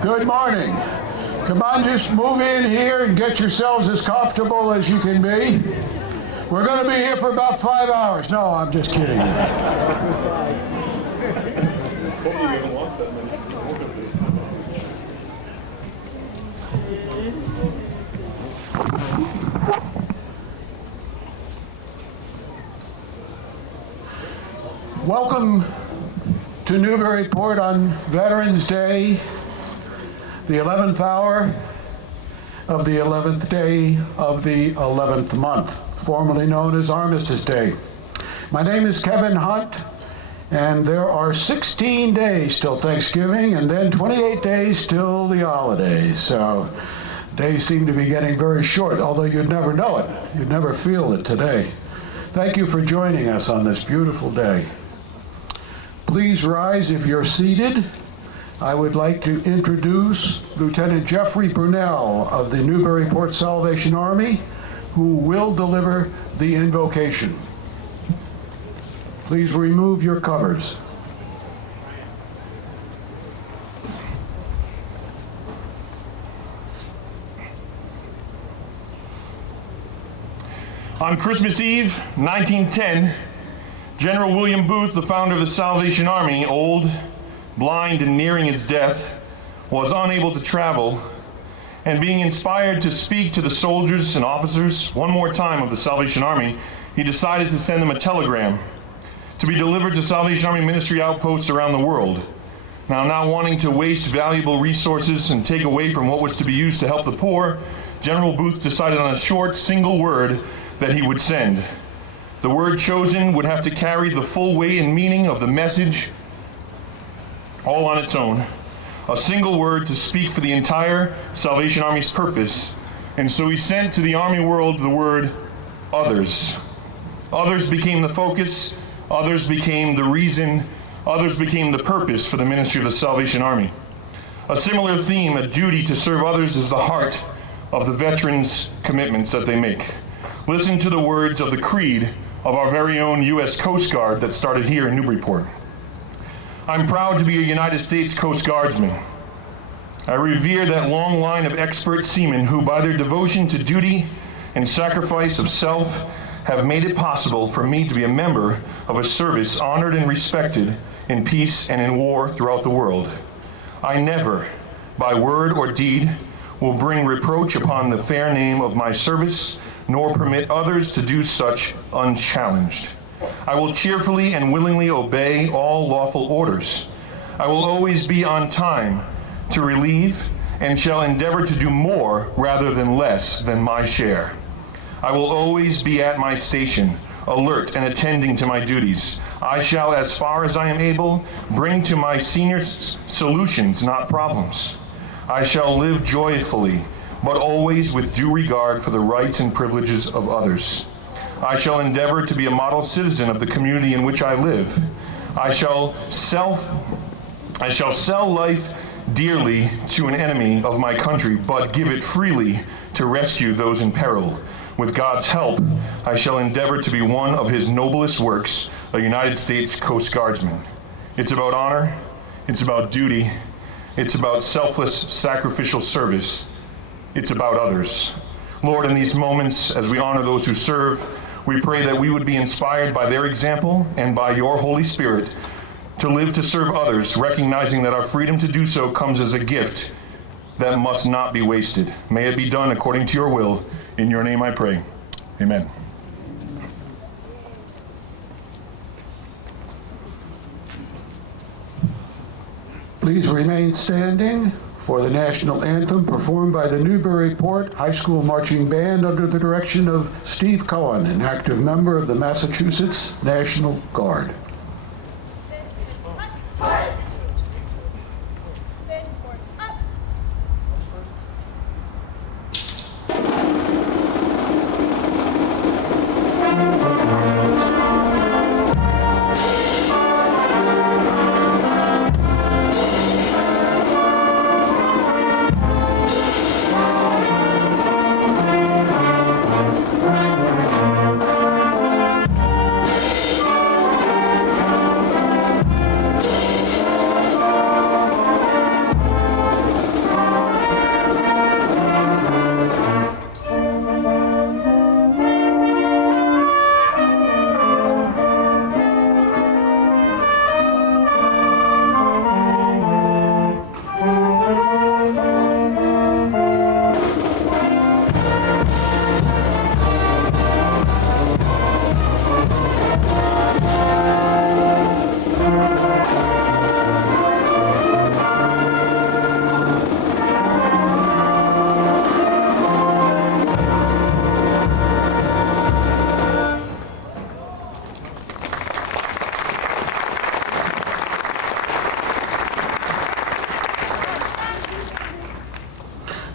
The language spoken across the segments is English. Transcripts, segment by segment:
Good morning. Come on, just move in here and get yourselves as comfortable as you can be. We're going to be here for about 5 hours. No, I'm just kidding. Welcome to Newburyport on Veterans Day, the 11th hour of the 11th day of the 11th month, formerly known as Armistice Day. My name is Kevin Hunt, and there are 16 days till Thanksgiving, and then 28 days till the holidays. So days seem to be getting very short, although you'd never know it. You'd never feel it today. Thank you for joining us on this beautiful day. Please rise if you're seated. I would like to introduce Lieutenant Jeffrey Brunel of the Newburyport Salvation Army, who will deliver the invocation. Please remove your covers. On Christmas Eve, 1910, General William Booth, the founder of the Salvation Army, old, blind, and nearing his death, was unable to travel, and being inspired to speak to the soldiers and officers one more time of the Salvation Army, he decided to send them a telegram to be delivered to Salvation Army ministry outposts around the world. Now, not wanting to waste valuable resources and take away from what was to be used to help the poor, General Booth decided on a short, single word that he would send. The word chosen would have to carry the full weight and meaning of the message all on its own. A single word to speak for the entire Salvation Army's purpose. And so he sent to the Army world the word others. Others became the focus, others became the reason, others became the purpose for the ministry of the Salvation Army. A similar theme, a duty to serve others, is the heart of the veterans' commitments that they make. Listen to the words of the creed of our very own U.S. Coast Guard that started here in Newburyport. I'm proud to be a United States Coast Guardsman. I revere that long line of expert seamen who, by their devotion to duty and sacrifice of self, have made it possible for me to be a member of a service honored and respected in peace and in war throughout the world. I never, by word or deed, will bring reproach upon the fair name of my service, nor permit others to do such unchallenged. I will cheerfully and willingly obey all lawful orders. I will always be on time to relieve and shall endeavor to do more rather than less than my share. I will always be at my station, alert and attending to my duties. I shall, as far as I am able, bring to my seniors solutions, not problems. I shall live joyfully, but always with due regard for the rights and privileges of others. I shall endeavor to be a model citizen of the community in which I live. I shall sell life dearly to an enemy of my country, but give it freely to rescue those in peril. With God's help, I shall endeavor to be one of his noblest works, a United States Coast Guardsman. It's about honor, it's about duty, it's about selfless, sacrificial service. It's about others. Lord, in these moments, as we honor those who serve, We pray that we would be inspired by their example and by your Holy Spirit to live to serve others, recognizing that our freedom to do so comes as a gift that must not be wasted. May it be done according to your will. In your name I pray. Amen. Please remain standing for the national anthem performed by the Newburyport High School Marching Band under the direction of Steve Cohen, an active member of the Massachusetts National Guard.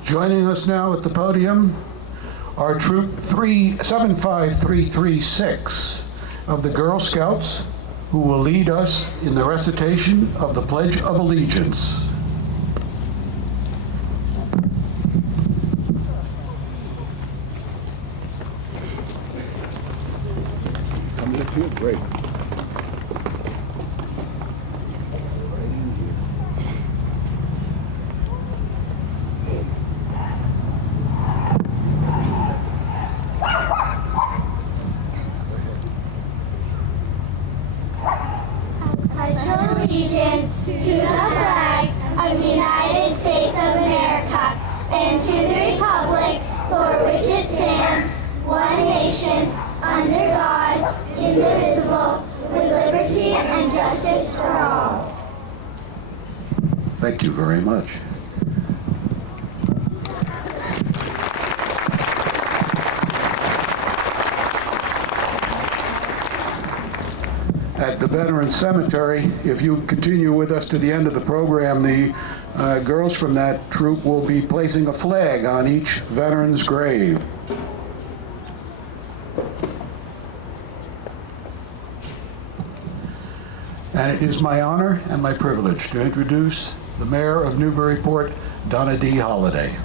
Joining us now at the podium are Troop 75336 of the Girl Scouts, who will lead us in the recitation of the Pledge of Allegiance. Come to you, great. Allegiance to the flag of the United States of America and to the republic for which it stands, one nation, under God, indivisible, with liberty and justice for all. Thank you very much. At the Veterans Cemetery, if you continue with us to the end of the program, the girls from that troop will be placing a flag on each veteran's grave. And it is my honor and my privilege to introduce the Mayor of Newburyport, Donna D. Holliday.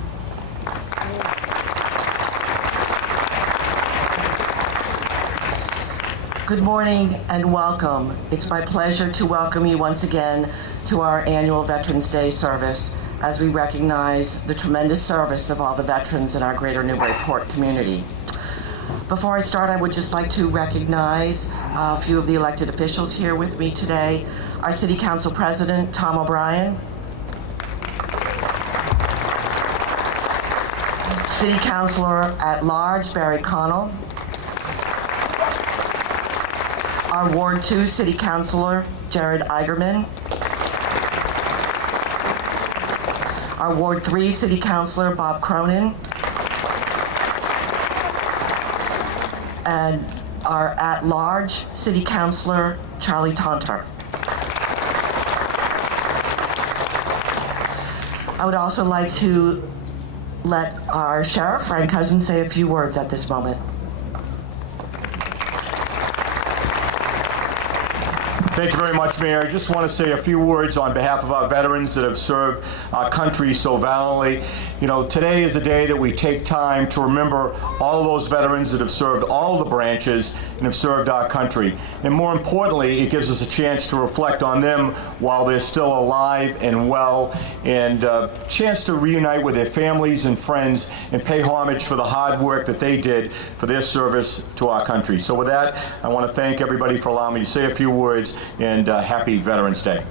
Good morning and welcome. It's my pleasure to welcome you once again to our annual Veterans Day service as we recognize the tremendous service of all the veterans in our greater Newburyport community. Before I start, I would just like to recognize a few of the elected officials here with me today. Our City Council President, Tom O'Brien. City Councilor at Large, Barry Connell. Our Ward 2 City Councilor, Jared Eigerman. Our Ward 3 City Councilor, Bob Cronin. And our at-large City Councilor, Charlie Tontar. I would also like to let our Sheriff, Frank Cousins, say a few words at this moment. Thank you very much, Mayor. I just want to say a few words on behalf of our veterans that have served our country so valiantly. You know, today is a day that we take time to remember all of those veterans that have served all the branches and have served our country. And more importantly, it gives us a chance to reflect on them while they're still alive and well, and a chance to reunite with their families and friends and pay homage for the hard work that they did for their service to our country. So with that, I want to thank everybody for allowing me to say a few words, and happy Veterans Day.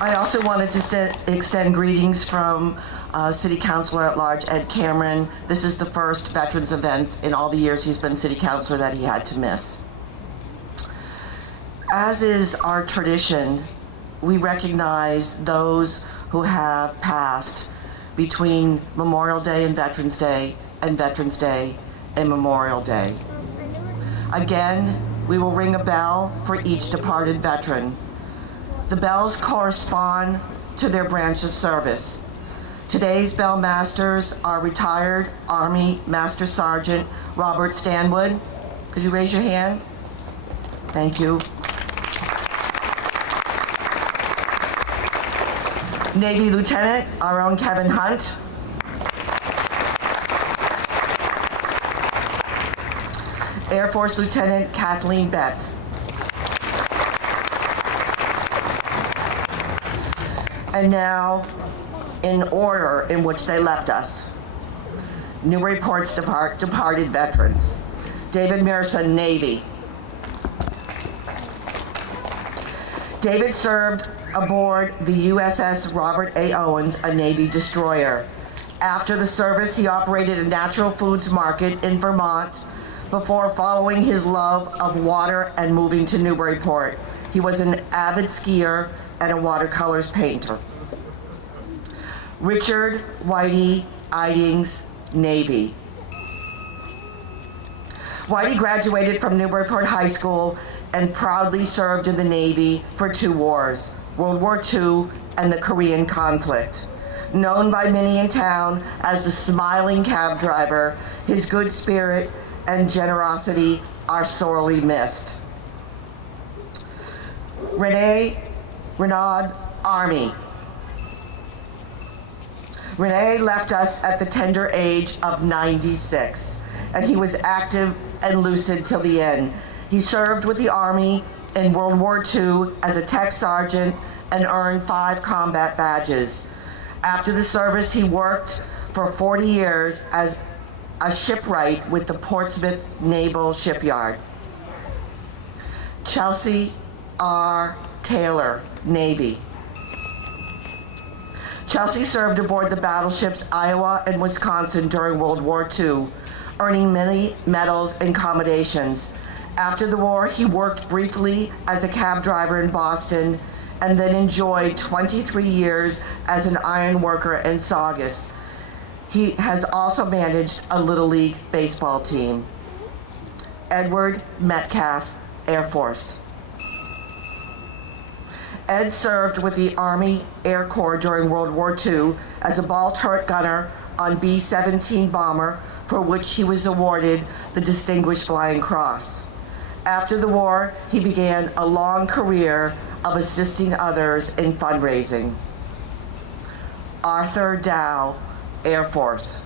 I also wanted to extend greetings from City Councilor at Large Ed Cameron. This is the first Veterans event in all the years he's been City Councilor that he had to miss. As is our tradition, we recognize those who have passed between Memorial Day and Veterans Day and Memorial Day. Again, we will ring a bell for each departed veteran. The bells correspond to their branch of service. Today's bell masters are retired Army Master Sergeant Robert Stanwood. Could you raise your hand? Thank you. Navy Lieutenant, our own Kevin Hunt. Air Force Lieutenant Kathleen Betts. And now, in order in which they left us, Newburyport's departed veterans. David Mearson, Navy. David served aboard the USS Robert A. Owens, a Navy destroyer. After the service, he operated a natural foods market in Vermont before following his love of water and moving to Newburyport. He was an avid skier and a watercolors painter. Richard Whitey Idings, Navy. Whitey graduated from Newburyport High School and proudly served in the Navy for 2 wars, World War II and the Korean conflict. Known by many in town as the smiling cab driver, his good spirit and generosity are sorely missed. Renaud Army. Rene left us at the tender age of 96, and he was active and lucid till the end. He served with the Army in World War II as a tech sergeant and earned 5 combat badges. After the service, he worked for 40 years as a shipwright with the Portsmouth Naval Shipyard. Chelsea R. Taylor, Navy. Chelsea served aboard the battleships Iowa and Wisconsin during World War II, earning many medals and commendations. After the war, he worked briefly as a cab driver in Boston and then enjoyed 23 years as an iron worker in Saugus. He has also managed a Little League baseball team. Edward Metcalf, Air Force. Ed served with the Army Air Corps during World War II as a ball turret gunner on B-17 bomber, for which he was awarded the Distinguished Flying Cross. After the war, he began a long career of assisting others in fundraising. Arthur Dow, Air Force.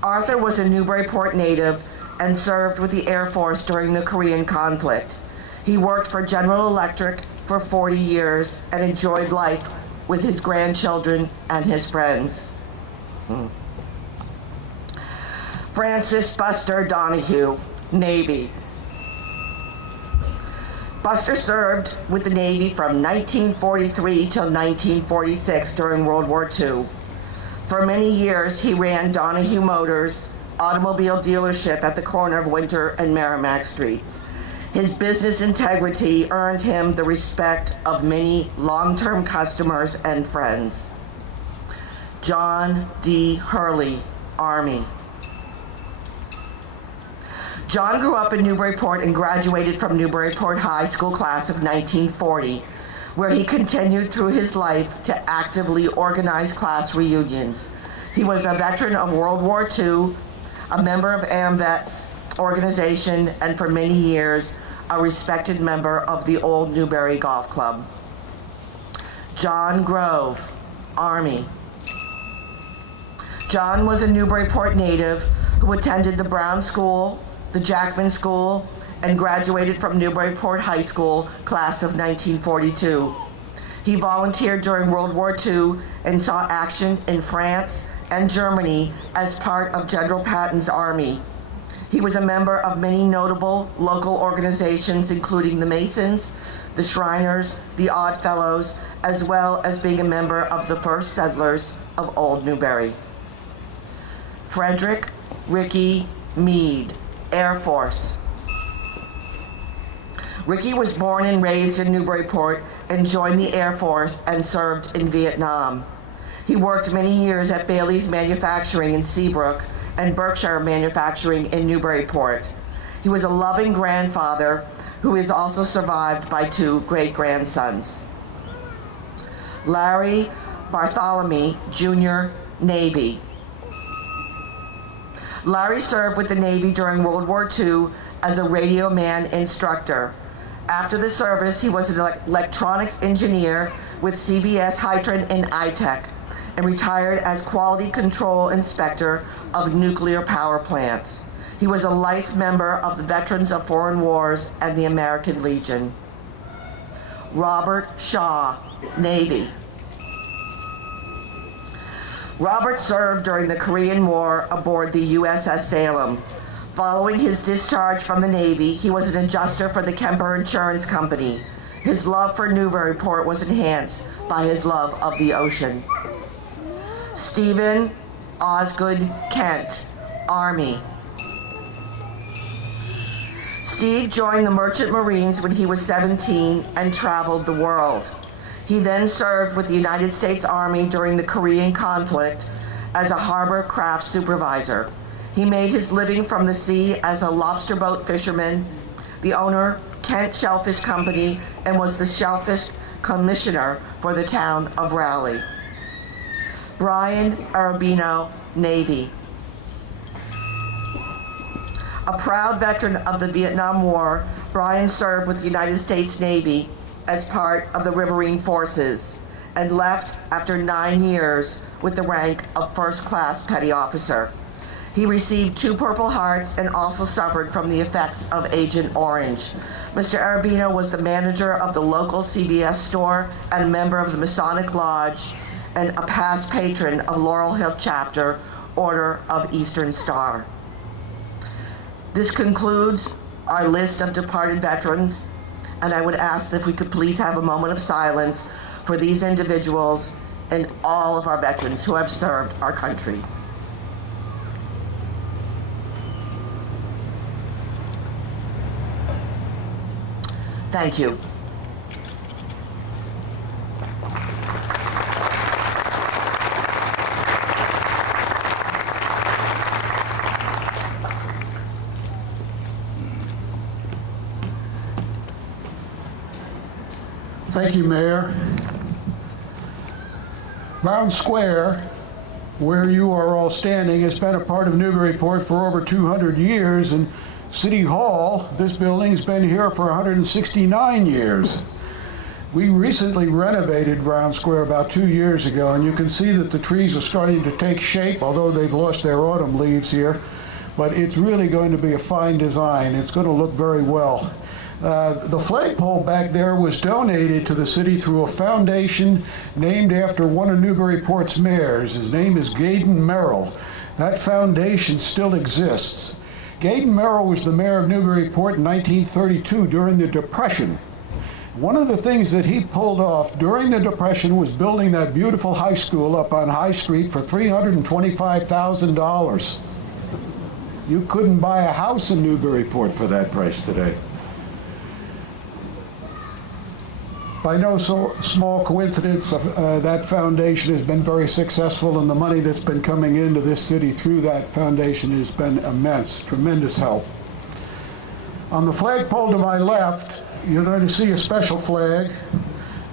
Arthur was a Newburyport native and served with the Air Force during the Korean conflict. He worked for General Electric for 40 years and enjoyed life with his grandchildren and his friends. Francis Buster Donahue, Navy. Buster served with the Navy from 1943 till 1946 during World War II. For many years, he ran Donahue Motors, automobile dealership at the corner of Winter and Merrimack Streets. His business integrity earned him the respect of many long-term customers and friends. John D. Hurley, Army. John grew up in Newburyport and graduated from Newburyport High School class of 1940, where he continued through his life to actively organize class reunions. He was a veteran of World War II, a member of AMVET's organization, and for many years, a respected member of the Old Newbury Golf Club. John Grove, Army. John was a Newburyport native who attended the Brown School, the Jackman School, and graduated from Newburyport High School, class of 1942. He volunteered during World War II and saw action in France and Germany as part of General Patton's army. He was a member of many notable local organizations, including the Masons, the Shriners, the Odd Fellows, as well as being a member of the first settlers of Old Newbury. Frederick Ricky Meade, Air Force. Ricky was born and raised in Newburyport and joined the Air Force and served in Vietnam. He worked many years at Bailey's Manufacturing in Seabrook and Berkshire Manufacturing in Newburyport. He was a loving grandfather who is also survived by 2 great-grandsons. Larry Bartholomew, Jr., Navy. Larry served with the Navy during World War II as a radio man instructor. After the service, he was an electronics engineer with CBS Hytron in ITEC and retired as quality control inspector of nuclear power plants. He was a life member of the Veterans of Foreign Wars and the American Legion. Robert Shaw, Navy. Robert served during the Korean War aboard the USS Salem. Following his discharge from the Navy, he was an adjuster for the Kemper Insurance Company. His love for Newburyport was enhanced by his love of the ocean. Stephen Osgood Kent, Army. Steve joined the Merchant Marines when he was 17 and traveled the world. He then served with the United States Army during the Korean conflict as a harbor craft supervisor. He made his living from the sea as a lobster boat fisherman, the owner, Kent Shellfish Company, and was the shellfish commissioner for the town of Raleigh. Brian Arabino, Navy. A proud veteran of the Vietnam War, Brian served with the United States Navy as part of the Riverine Forces and left after 9 years with the rank of first-class petty officer. He received 2 Purple Hearts and also suffered from the effects of Agent Orange. Mr. Arabino was the manager of the local CVS store and a member of the Masonic Lodge and a past patron of Laurel Hill Chapter, Order of Eastern Star. This concludes our list of departed veterans, and I would ask if we could please have a moment of silence for these individuals and all of our veterans who have served our country. Thank you. Thank you, Mayor. Brown Square, where you are all standing, has been a part of Newburyport for over 200 years, and City Hall, this building's been here for 169 years. We recently renovated Brown Square about 2 years ago, and you can see that the trees are starting to take shape, although they've lost their autumn leaves here. But it's really going to be a fine design. It's going to look very well. The flagpole back there was donated to the city through a foundation named after one of Newburyport's mayors. His name is Gaydon Merrill. That foundation still exists. Gaydon Merrill was the mayor of Newburyport in 1932 during the Depression. One of the things that he pulled off during the Depression was building that beautiful high school up on High Street for $325,000. You couldn't buy a house in Newburyport for that price today. By no small coincidence, that foundation has been very successful, and the money that's been coming into this city through that foundation has been immense, tremendous help. On the flagpole to my left, you're going to see a special flag,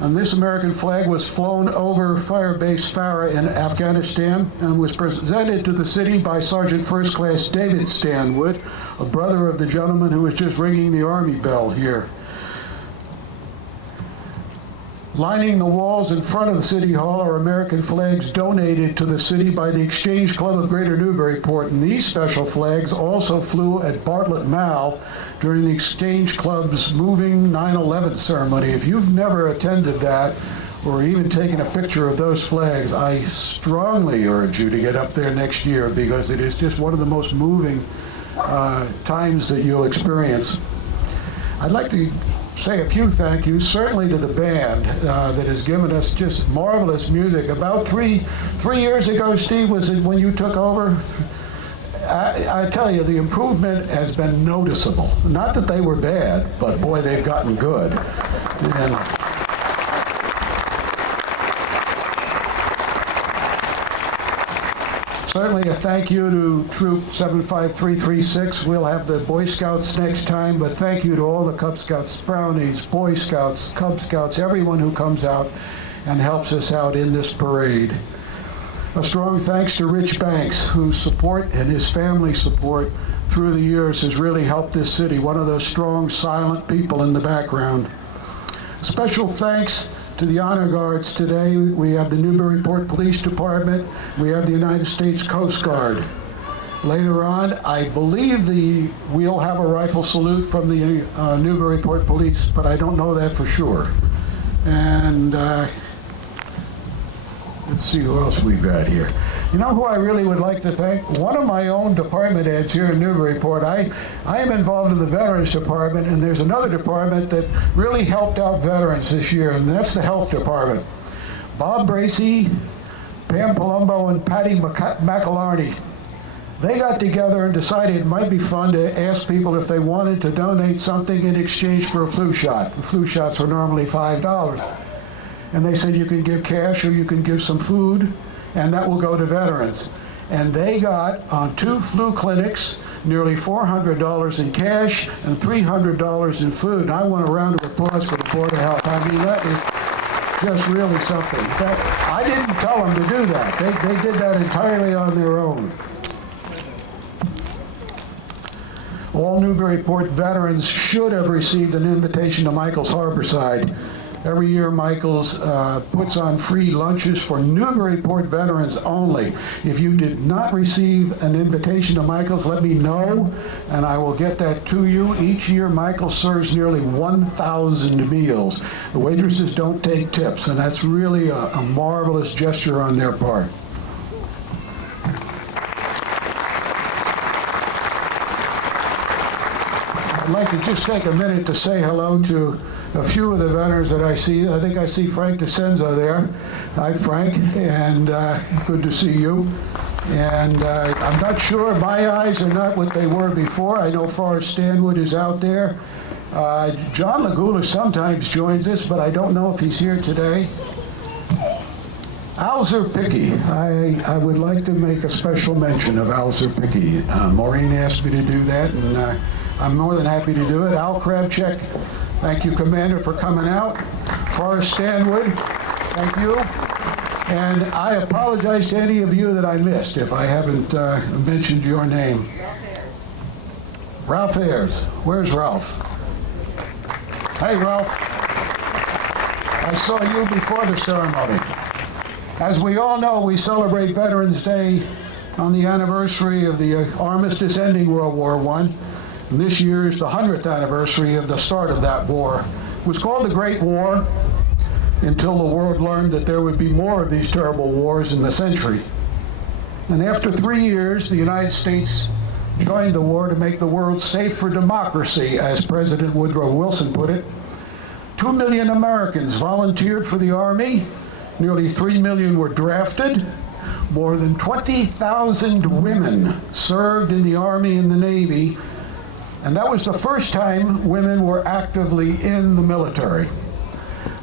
and this American flag was flown over Fire Base Farah in Afghanistan and was presented to the city by Sergeant First Class David Stanwood, a brother of the gentleman who was just ringing the Army bell here. Lining the walls in front of City Hall are American flags donated to the city by the Exchange Club of Greater Newburyport, and these special flags also flew at Bartlett Mall during the Exchange Club's moving 9/11 ceremony. If you've never attended that or even taken a picture of those flags, I strongly urge you to get up there next year, because it is just one of the most moving times that you'll experience. I'd like to say a few thank yous, certainly to the band that has given us just marvelous music. About three years ago, Steve, was it when you took over? I tell you, the improvement has been noticeable. Not that they were bad, but boy, they've gotten good. And certainly a thank you to Troop 75336. We'll have the Boy Scouts next time, but thank you to all the Cub Scouts, Brownies, Boy Scouts, Cub Scouts, everyone who comes out and helps us out in this parade. A strong thanks to Rich Banks, whose support and his family's support through the years has really helped this city, one of those strong, silent people in the background. Special thanks to the Honor Guards today. We have the Newburyport Police Department. We have the United States Coast Guard. Later on, I believe we'll have a rifle salute from the Newburyport Police, but I don't know that for sure. And let's see who else we've got here. You know who I really would like to thank? One of my own department heads here in Newburyport. I am involved in the Veterans Department, and there's another department that really helped out veterans this year, and that's the Health Department. Bob Bracey, Pam Palumbo, and Patty McElarney. They got together and decided it might be fun to ask people if they wanted to donate something in exchange for a flu shot. The flu shots were normally $5. And they said you can give cash or you can give some food, and that will go to veterans. And they got, on 2 flu clinics, nearly $400 in cash and $300 in food. And I want a round of applause for the Board of Health. I mean, that is just really something. In fact, I didn't tell them to do that. They did that entirely on their own. All Newburyport veterans should have received an invitation to Michael's Harborside. Every year, Michael's puts on free lunches for Newburyport veterans only. If you did not receive an invitation to Michael's, let me know, and I will get that to you. Each year, Michael serves nearly 1,000 meals. The waitresses don't take tips, and that's really a marvelous gesture on their part. I'd like to just take a minute to say hello to a few of the veterans that I see. I think I see Frank DeCenzo there. Hi, Frank, and good to see you. And I'm not sure, my eyes are not what they were before. I know Forrest Stanwood is out there. John Lagula sometimes joins us, but I don't know if he's here today. Alzer Pickey. I would like to make a special mention of Alzer Pickey. Maureen asked me to do that, and I'm more than happy to do it. Al Krabchek. Thank you, Commander, for coming out. Forrest Stanwood, thank you. And I apologize to any of you that I missed if I haven't mentioned your name. Ralph Ayers. Where's Ralph? Hey, Ralph. I saw you before the ceremony. As we all know, we celebrate Veterans Day on the anniversary of the armistice ending World War I. And this year is the 100th anniversary of the start of that war. It was called the Great War until the world learned that there would be more of these terrible wars in the century. And after 3 years, the United States joined the war to make the world safe for democracy, as President Woodrow Wilson put it. 2 million Americans volunteered for the Army. Nearly 3 million were drafted. More than 20,000 women served in the Army and the Navy. And that was the first time women were actively in the military.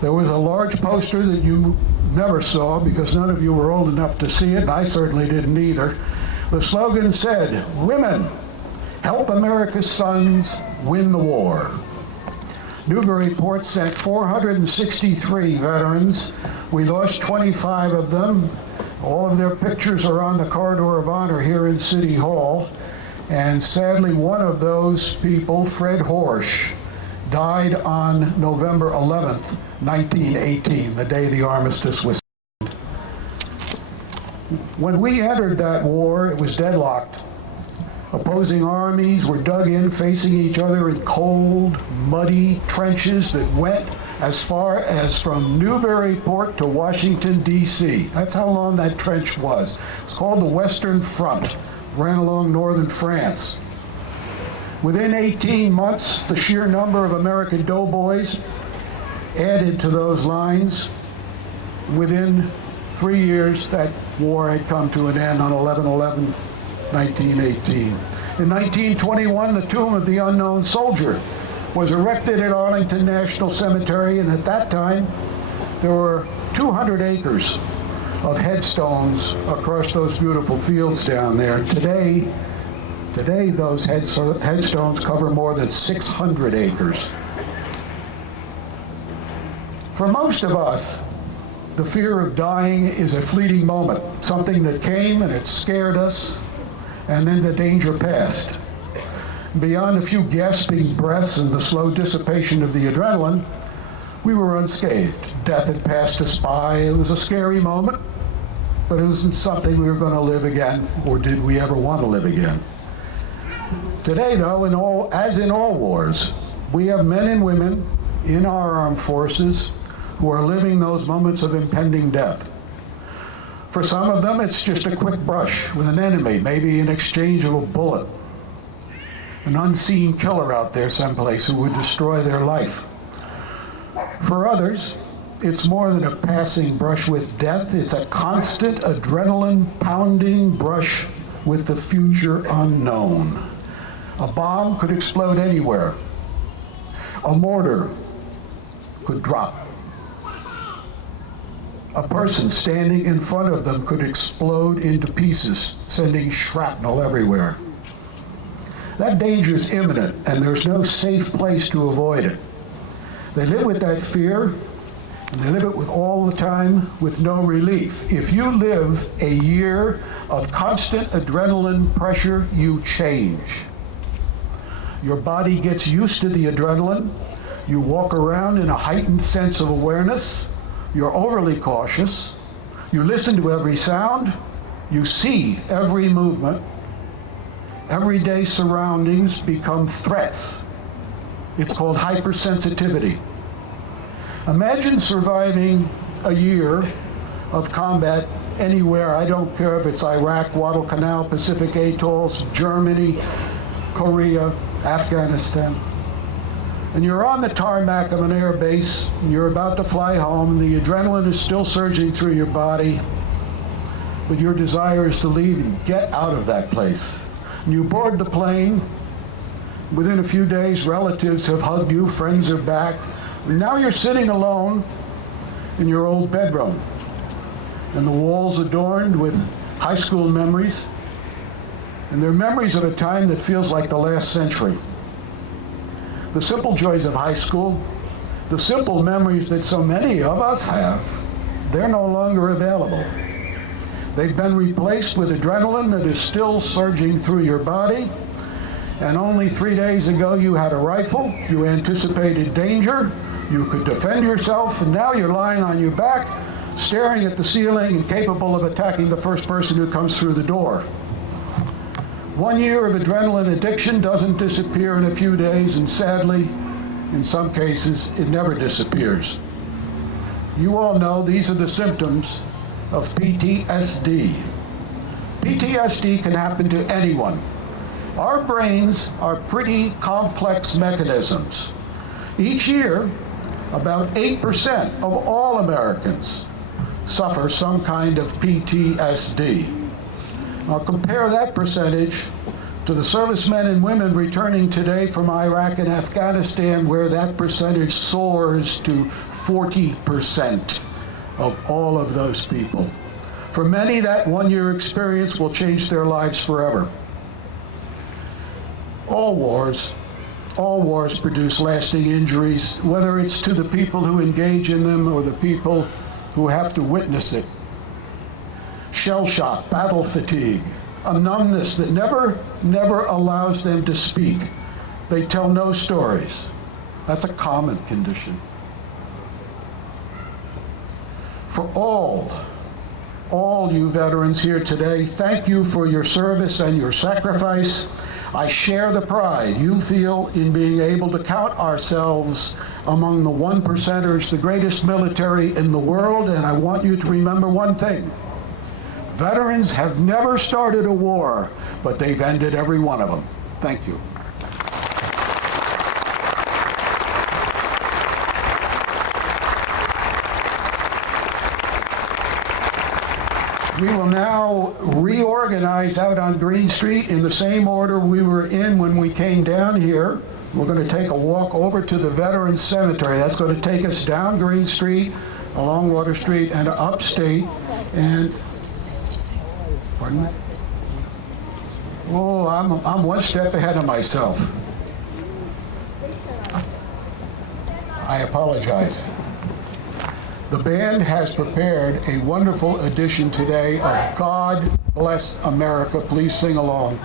There was a large poster that you never saw because none of you were old enough to see it, and I certainly didn't either. The slogan said, "Women, help America's sons win the war." Newburyport sent 463 veterans. We lost 25 of them. All of their pictures are on the corridor of honor here in City Hall. And sadly, one of those people, Fred Horsch, died on November 11th 1918, the day the armistice was signed. When we entered that war, it was deadlocked. Opposing armies were dug in, facing each other in cold, muddy trenches that went as far as from Newburyport to Washington, D.C. That's how long that trench was. It's called the Western Front. Ran along northern France. Within 18 months, the sheer number of American doughboys added to those lines. Within 3 years, that war had come to an end on 11/11/1918. In 1921, the tomb of the unknown soldier was erected at Arlington National Cemetery, and at that time, there were 200 acres of headstones across those beautiful fields down there. Today those headstones cover more than 600 acres. For most of us, the fear of dying is a fleeting moment, something that came and it scared us, and then the danger passed. Beyond a few gasping breaths and the slow dissipation of the adrenaline, we were unscathed. Death had passed us by. It was a scary moment, but it wasn't something we were going to live again, or did we ever want to live again. Today, though, as in all wars, we have men and women in our armed forces who are living those moments of impending death. For some of them, it's just a quick brush with an enemy, maybe an exchange of a bullet. An unseen killer out there someplace who would destroy their life. For others, it's more than a passing brush with death. It's a constant adrenaline-pounding brush with the future unknown. A bomb could explode anywhere. A mortar could drop. A person standing in front of them could explode into pieces, sending shrapnel everywhere. That danger is imminent, and there's no safe place to avoid it. They live with that fear, and they live it with all the time with no relief. If you live a year of constant adrenaline pressure, you change. Your body gets used to the adrenaline. You walk around in a heightened sense of awareness. You're overly cautious. You listen to every sound. You see every movement. Everyday surroundings become threats. It's called hypersensitivity. Imagine surviving a year of combat anywhere. I don't care if it's Iraq, Guadalcanal, Pacific Atolls, Germany, Korea, Afghanistan. And you're on the tarmac of an air base, and you're about to fly home, the adrenaline is still surging through your body, but your desire is to leave and get out of that place. And you board the plane. Within a few days, relatives have hugged you, friends are back, and now you're sitting alone in your old bedroom, and the walls adorned with high school memories, and they're memories of a time that feels like the last century. The simple joys of high school, the simple memories that so many of us have, they're no longer available. They've been replaced with adrenaline that is still surging through your body. And only 3 days ago you had a rifle, you anticipated danger, you could defend yourself, and now you're lying on your back, staring at the ceiling and capable of attacking the first person who comes through the door. 1 year of adrenaline addiction doesn't disappear in a few days, and sadly, in some cases, it never disappears. You all know these are the symptoms of PTSD. PTSD can happen to anyone. Our brains are pretty complex mechanisms. Each year, about 8% of all Americans suffer some kind of PTSD. Now compare that percentage to the servicemen and women returning today from Iraq and Afghanistan, where that percentage soars to 40% of all of those people. For many, that one-year experience will change their lives forever. All wars produce lasting injuries, whether it's to the people who engage in them or the people who have to witness it. Shell shock, battle fatigue, a numbness that never allows them to speak. They tell no stories. That's a common condition. for all you veterans here today, thank you for your service and your sacrifice. I share the pride you feel in being able to count ourselves among the 1%ers, the greatest military in the world, and I want you to remember one thing. Veterans have never started a war, but they've ended every one of them. Thank you. We will now reorganize out on Green Street in the same order we were in when we came down here. We're going to take a walk over to the Veterans Cemetery. That's going to take us down Green Street, along Water Street, and upstate. And, pardon me? Oh, I'm one step ahead of myself. I apologize. The band has prepared a wonderful edition today of God Bless America. Please sing along.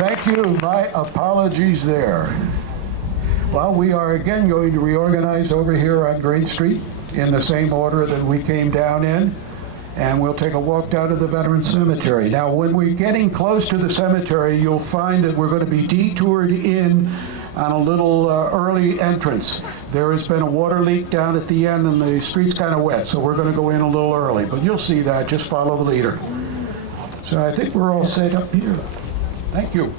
Thank you. My apologies there. Well, we are again going to reorganize over here on Green Street in the same order that we came down in, and we'll take a walk down to the Veterans Cemetery. Now, when we're getting close to the cemetery, you'll find that we're going to be detoured in on a little early entrance. There has been a water leak down at the end, and the street's kind of wet, so we're going to go in a little early. But you'll see that. Just follow the leader. So I think we're all set up here. Thank you.